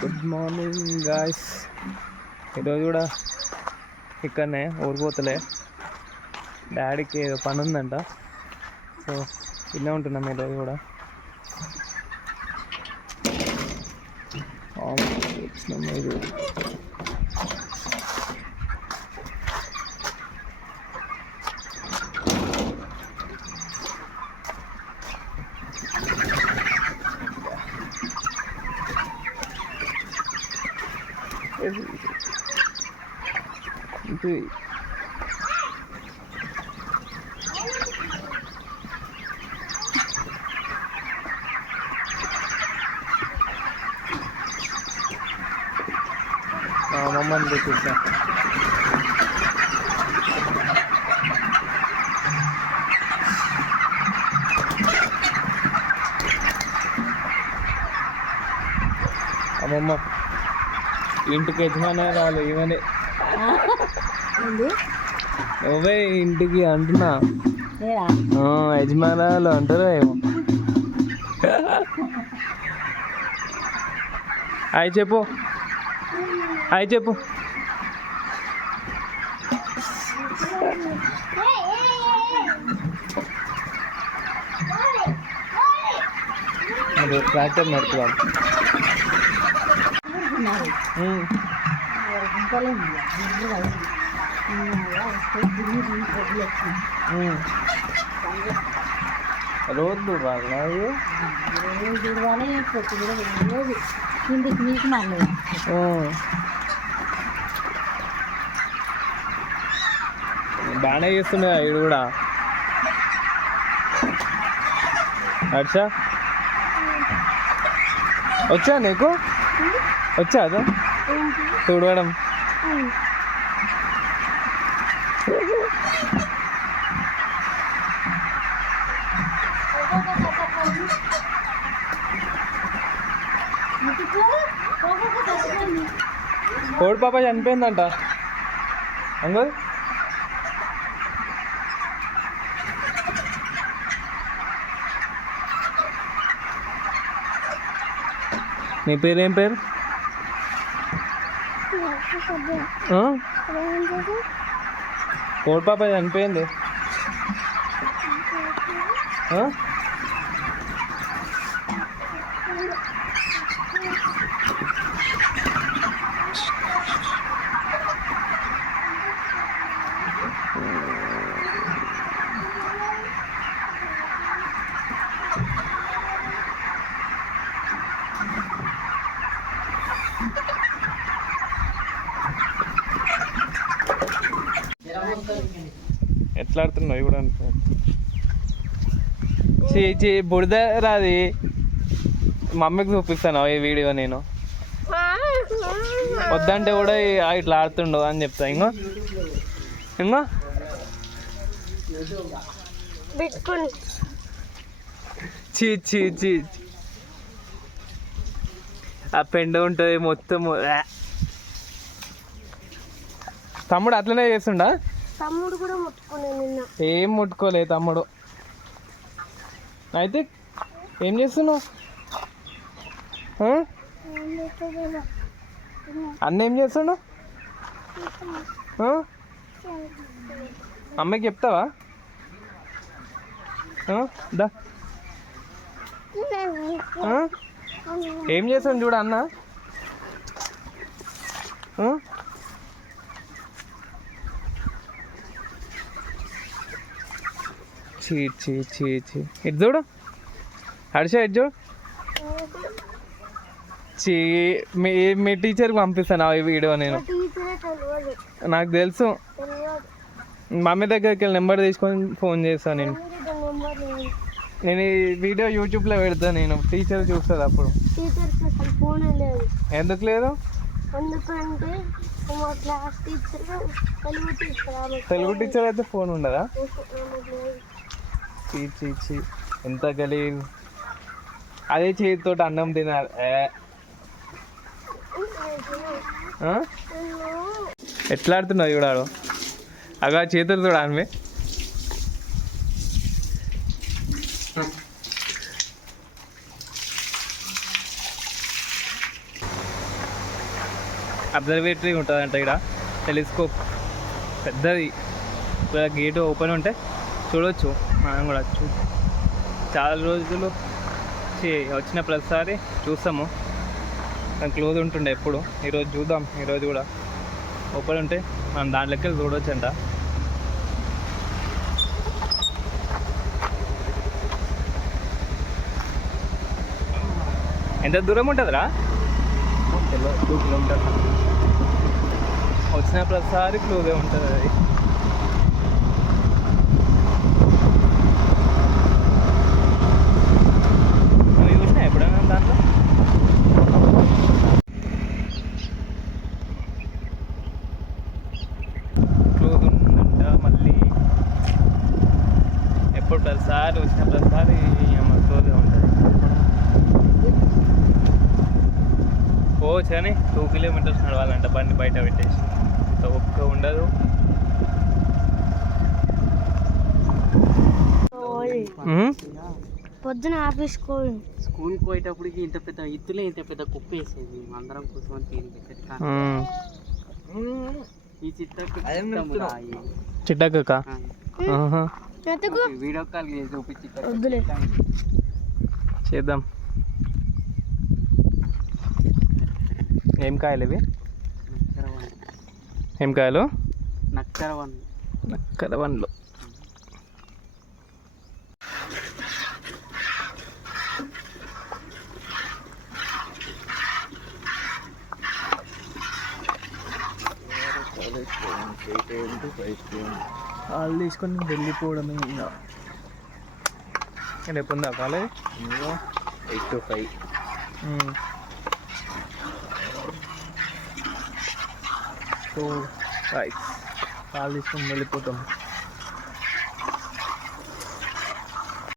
Good morning guys. ఈరోజు కూడా ఇక్కడనే ఊరిపోతలే, డాడీకి ఏదో పని ఉందంట, సో ఇన్నే ఉంటున్నాం ఈరోజు కూడా. వచ్చినాం ఇది మమ్మల్ని చూపిస్తా. అమ్మమ్మ ఇంటికి యజమానే రాలు, ఇవన్నీ నువ్వే ఇంటికి అంటున్నా, యజమానాలు అంటారా ఏమో. హాయ్ చెప్పు, హాయ్ చెప్పు. ట్రాక్టర్ నడుపుదాం. రోజు బాగా బాగానే చేస్తుండే ఇది కూడా. అచ్చా వచ్చా నీకు, వచ్చా అదా చూడడం. కోడి పాప చనిపోయిందంట అంగల్. నీ పేరేం పేరు? కోడి పాప చనిపోయింది. ఎట్లా ఆడుతున్నావు ఇప్పుడు అనుకో. బుడిద రాది, మమ్మీకి చూపిస్తాను ఈ వీడియో. నేను వద్దంటే కూడా ఇట్లా ఆడుతుండవు అని చెప్తా. ఇంకో ఇంకో చీ చీ చీ, ఆ పెండ ఉంటుంది మొత్తం. తమ్ముడు అట్లనే చేస్తుండా? తమ్ముడు కూడా ముట్టుకోలేదు. ఏం ముట్టుకోలే తమ్ముడు. అయితే ఏం చేస్తున్నావు? అన్న ఏం చేస్తున్నావు? అమ్మకి చెప్తావా? దా ఏం చేస్తాను చూడ అన్న. చీ చీ చీ చీ, ఇటు చూడు హర్ష, ఇటు చూడు. చీ, మీ టీచర్కి పంపిస్తాను ఈ వీడియో నేను. నాకు తెలుసు, మమ్మీ దగ్గరికి వెళ్ళి నెంబర్ తీసుకొని ఫోన్ చేస్తాను నేను. నేను ఈ వీడియో యూట్యూబ్లో పెడతాను, నేను టీచర్ చూస్తుంది అప్పుడు. ఎందుకు లేదు? తెలుగు టీచర్ అయితే ఫోన్ ఉండదా? చీ చీ చీ, ఎంత గలీజ్. అదే చేతితో అన్నం తినాలి. ఎట్లా ఆడుతున్నావు చూడాడు. అగా చేతులు చూడాలి. అబ్జర్వేటరీ ఉంటుందంట ఇక్కడ, టెలిస్కోప్ పెద్దది. ఇక్కడ గేట్ ఓపెన్ ఉంటే చూడవచ్చు మనం కూడా. చాలా రోజులు వచ్చిన ప్రతిసారి చూస్తాము, కానీ క్లోజ్ ఉంటుండే ఎప్పుడు. ఈరోజు చూద్దాం, ఈరోజు కూడా ఓపెన్ ఉంటే మనం దాంట్లోకి వెళ్ళి చూడవచ్చంట. ఎంత దూరం ఉంటుందిరా? 2 కిలోమీటర్స్. వచ్చిన ప్రతిసారి క్లోజే ఉంటుంది అది. నువ్వు చూసినా ఎప్పుడైనా దాంట్లో? క్లోజ్ ఉందంట మళ్ళీ. ఎప్పుడు ప్రతిసారి వచ్చిన ప్రతిసారి క్లోజే ఉంటుంది. పోవచ్చు కానీ 2 కిలోమీటర్స్ నడవాలంట బండి బయట పెట్టేసి, ఒక్క ఉండదు. పొద్దున ఆఫీస్ స్కూల్కి పోయేటప్పటికి ఇంత పెద్ద ఇత్తులే, ఇంత పెద్ద కుప్ప వేసేది అందరం కూర్చొని తిని. ఈ చిట్టక్క వీడియో కాల్ చూపించి చేద్దాం. ఏం కాయలు ఇవి? ఏం కాయలు? నక్కరవన్లు. వాళ్ళు తీసుకొని వెళ్ళిపోవడమే. ఇంకా రేపు ఉందా college? 8 to 5. So right, call తీసుకొని వెళ్ళిపోతాం.